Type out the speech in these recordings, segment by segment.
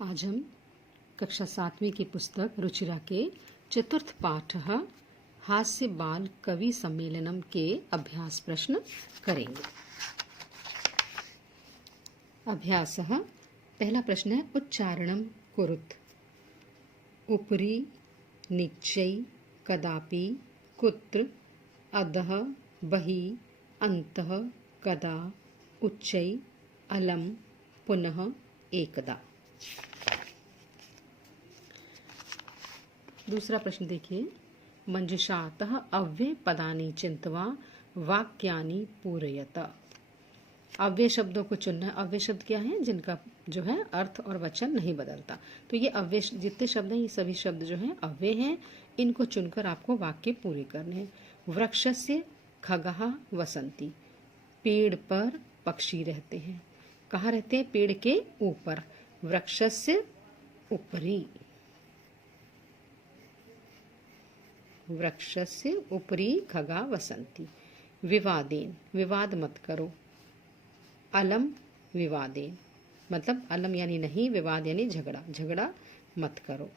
आज हम कक्षा 7वीं की पुस्तक रुचिरा के चतुर्थ पाठ हास्य बाल कवि सम्मेलनम के अभ्यास प्रश्न करेंगे। अभ्यासः पहला प्रश्न है उच्चारणं कुरुत। उपरि, नीचै, कदापि, कुत्र, अधः, बहिः, अन्तः, कदा, उच्चै, अलं, पुनः, एकदा। दूसरा प्रश्न देखिए, मंजुषातः अव्यय पदानि चिंत्वा वाक्यानि पूरयत। अव्यय शब्दों को चुनना है। अव्यय शब्द क्या है? जिनका जो है अर्थ और वचन नहीं बदलता। तो ये अव्यय जितने शब्द हैं, ये सभी शब्द जो हैं अव्यय हैं। इनको चुनकर आपको वाक्य पूरे करने हैं। वृक्षस्य खगः वसन्ति। पेड़ पर पक्षी रहते हैं। कहाँ रहते हैं? पेड़ के ऊपर। वृक्षस्य उपरि। वृक्षस्य उपरि खगा वसन्ति। विवादेन, विवाद मत करो। अलम विवादेन, मतलब अलम यानी नहीं, विवाद यानी झगड़ा, झगड़ा मत करो।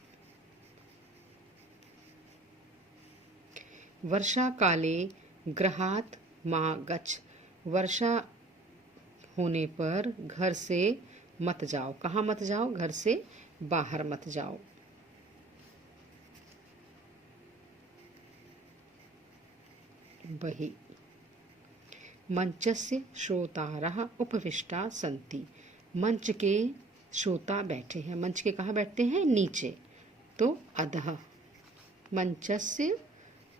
वर्षा काले गृहात् मा गच्छ। वर्षा होने पर घर से मत जाओ। कहाँ मत जाओ? घर से बाहर मत जाओ। बहि। मंचस्य श्रोतारः उपविष्टा सन्ति। मंच के श्रोता बैठे हैं। मंच के कहाँ बैठते हैं? नीचे। तो अधः। मंचस्य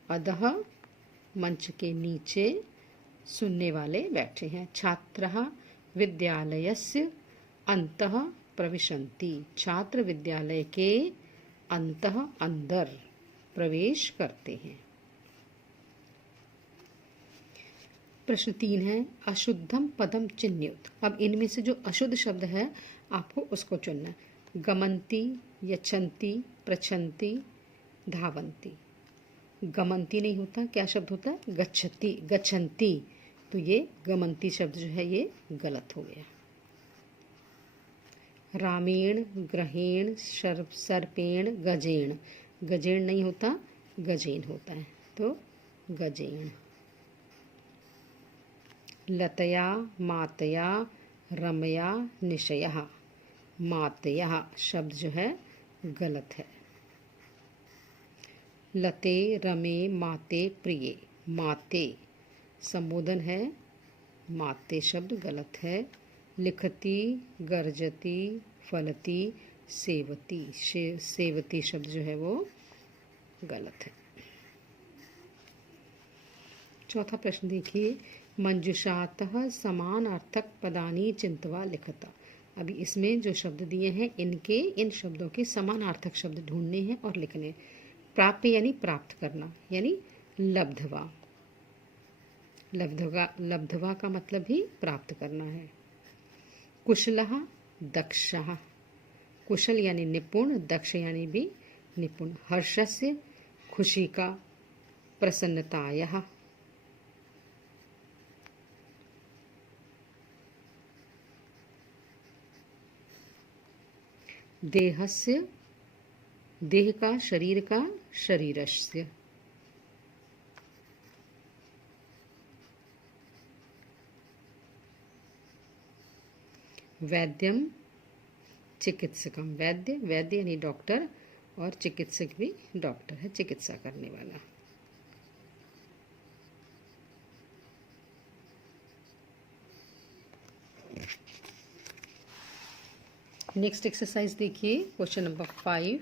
अधः, मंच के नीचे सुनने वाले बैठे हैं। छात्रः विद्यालयस्य अन्तः प्रविशन्ति। छात्र विद्यालय के अन्तः, अंदर प्रवेश करते हैं। प्रश्न 3 है अशुद्धम पदम चिन्युत। अब इनमें से जो अशुद्ध शब्द है आपको उसको चुनना है। गमन्ति, यच्छन्ति, प्रच्छन्ति, धावन्ति। गमन्ति नहीं होता, क्या शब्द होता है? गच्छति, गच्छन्ति। तो ये गमन्ति शब्द जो है ये गलत हो गया। रामेण, ग्रहेण, सर्पेण, गजेण। गजेण नहीं होता, गजेन होता है। तो गजेण। लतया, मातया, रमया, निशयः। मातयः शब्द जो है गलत है। लते, रमे, माते, प्रिये। माते संबोधन है, माते शब्द गलत है। लिखती, गर्जती, फलती, सेवती। सेवती शब्द जो है वो गलत है। चौथा प्रश्न देखिए, मंजुषातः समानार्थक पदानि चिंत्वा लिखता। अभी इसमें जो शब्द दिए हैं इन शब्दों के समानार्थक शब्द ढूंढने हैं और लिखने। प्राप्य यानी प्राप्त करना, यानी लब्धवा। लब्धवा का मतलब ही प्राप्त करना है। कुशलः, दक्षः। कुशल यानी निपुण, दक्ष यानी भी निपुण। हर्षस्य, खुशी का। प्रसन्नतायः। देहस्य, देह का, शरीर का। शरीरस्य। वैद्यम, चिकित्सकम। वैद्य, वैद्य यानी डॉक्टर, और चिकित्सक भी डॉक्टर है, चिकित्सा करने वाला। नेक्स्ट एक्सरसाइज देखिए, क्वेश्चन नंबर 5।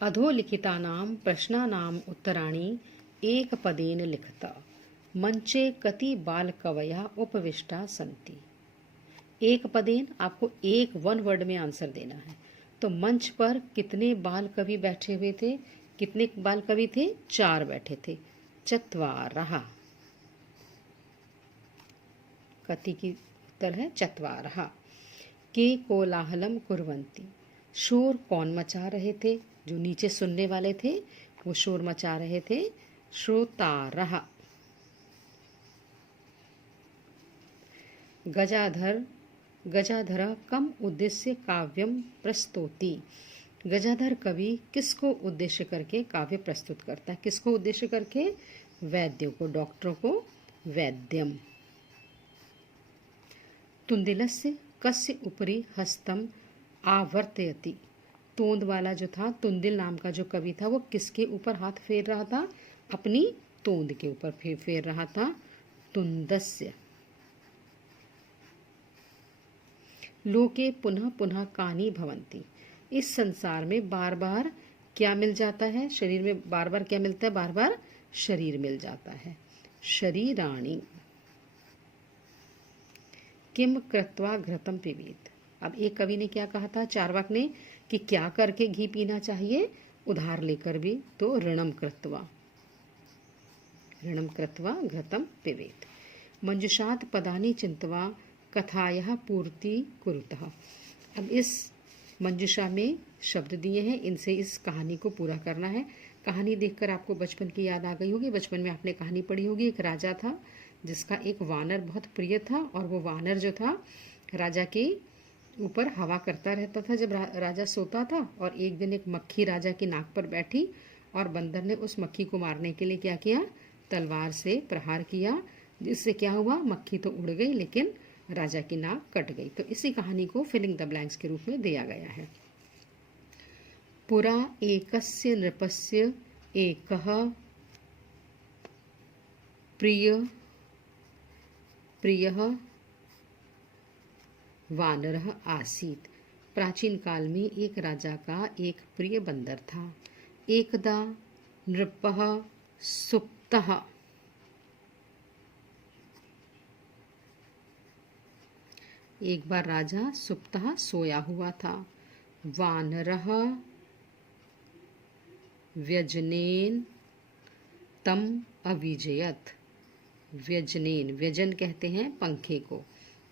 अधोलिखितानां प्रश्नानाम् उत्तराणि एकपदेन लिखत। मंचे कति बालकवयः उपविष्टा सन्ति। एक पदेन, आपको एक वन वर्ड में आंसर देना है। तो मंच पर कितने बाल कवि बैठे हुए थे? कितने बाल कवि थे? 4 बैठे थे। चत्वारः। कति की उत्तर है चत्वारः। के कोलाहलम कुर्वन्ति। शोर कौन मचा रहे थे? जो नीचे सुनने वाले थे वो शोर मचा रहे थे। श्रोतारः। गजाधर गजाधर कम उद्देश्य काव्यम प्रस्तौति। गजाधर कवि किसको उद्देश्य करके काव्य प्रस्तुत करता है? किसको उद्देश्य करके? वैद्यों को, डॉक्टरों को वैद्यम। तुंदिलस्य कस्य उपरि हस्तम आवर्तयति। तोंद वाला जो था, तुंदिल नाम का जो कवि था, वो किसके ऊपर हाथ फेर रहा था? अपनी तोंद के ऊपर फेर रहा था। तुंदस्य। लोके पुनः पुनः कानि भवन्ति। इस संसार में बार बार क्या मिल जाता है? शरीर में बार बार क्या मिलता है? बार बार शरीर मिल जाता है। शरीराणि किम कृत्वा घृतम पिबेत। अब एक कवि ने क्या कहा था, चार्वाक ने, कि क्या करके घी पीना चाहिए? उधार लेकर भी। तो ऋणम कृत्वा घृतम पिबेत। मंजुषात् पदानि चिंत्वा कथायाः पूर्ति कुरुतः। अब इस मंजुषा में शब्द दिए हैं, इनसे इस कहानी को पूरा करना है। कहानी देखकर आपको बचपन की याद आ गई होगी। बचपन में आपने कहानी पढ़ी होगी। एक राजा था जिसका एक वानर बहुत प्रिय था, और वो वानर जो था राजा के ऊपर हवा करता रहता था जब राजा सोता था। और एक दिन एक मक्खी राजा की नाक पर बैठी, और बंदर ने उस मक्खी को मारने के लिए क्या किया? तलवार से प्रहार किया, जिससे क्या हुआ? मक्खी तो उड़ गई, लेकिन राजा की नाक कट गई। तो इसी कहानी को फिलिंग द ब्लैंक्स के रूप में दिया गया है। पुरा एकस्य नृपस्य एकः प्रियः वानरः आसीत्। प्राचीन काल में एक राजा का एक प्रिय बंदर था। एकदा नृपः सुप्तः। एक बार राजा सुप्तः सोया हुआ था। वानरः व्यजनेन तम अविजयत। व्यजनेन, व्यजन कहते हैं पंखे को।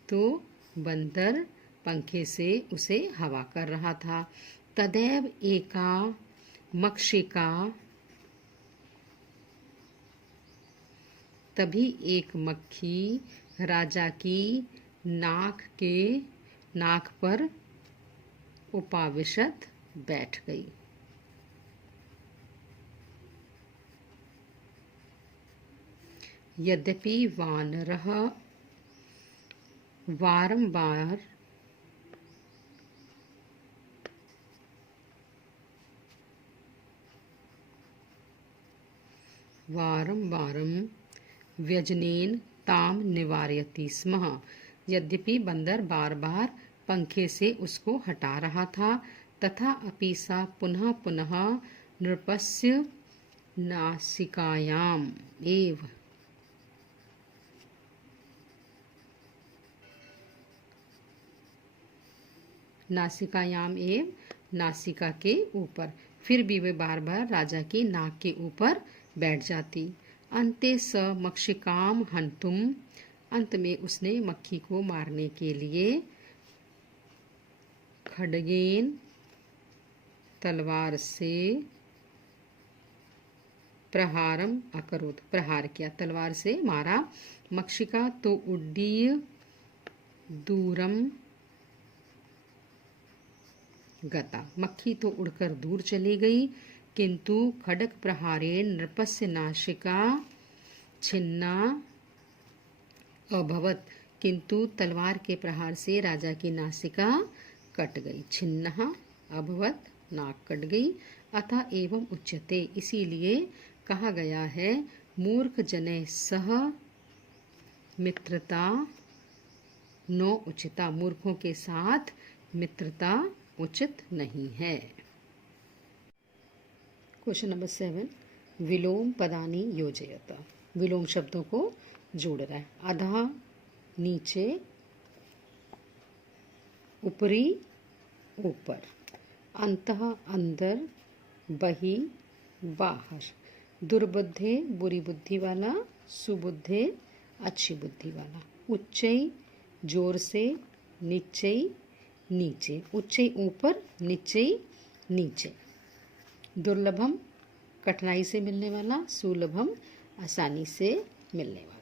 तो बंदर पंखे से उसे हवा कर रहा था। तदैव एका मक्षिका, तभी एक मक्खी राजा की नाक पर उपाविशत बैठ गई। यद्यपि वानरः वारंवारं व्यजनेन ताम निवारयति स्म। यद्यपि बंदर बार बार पंखे से उसको हटा रहा था, तथा अपि सा पुनः पुनः नृपस्य नासिकायाम एव नासिका के ऊपर, फिर भी वे बार बार राजा की नाक के ऊपर बैठ जाती। अन्ते स मक्षिकाम हंतुम। अंत में उसने मक्खी को मारने के लिए खड्गेन, तलवार से, प्रहारम अकरोत, प्रहार किया, तलवार से मारा। मक्षिका तो उड्डीय दूरम गता। मक्खी तो उड़कर दूर चली गई, किंतु खड्ग प्रहारेण नृपस्य नासिका छिन्ना अभवत। किंतु तलवार के प्रहार से राजा की नासिका कट गई। छिन्नः अभवत, नाक कट गई। अतः एवं उच्यते, इसीलिए कहा गया है, मूर्ख जने सह मित्रता नो उचिता। मूर्खों के साथ मित्रता उचित नहीं है। क्वेश्चन नंबर 7, विलोम पदानि योजयत। विलोम शब्दों को जोड़ रहा है। अधः नीचे, ऊपरी ऊपर, अंतः अंदर, बहि बाहर, दुर्बुद्धे बुरी बुद्धि वाला, सुबुद्धे अच्छी बुद्धि वाला, उच्चई जोर से, नीचई नीचे, उच्चई ऊपर, नीचई नीचे, दुर्लभम कठिनाई से मिलने वाला, सुलभम आसानी से मिलने वाला।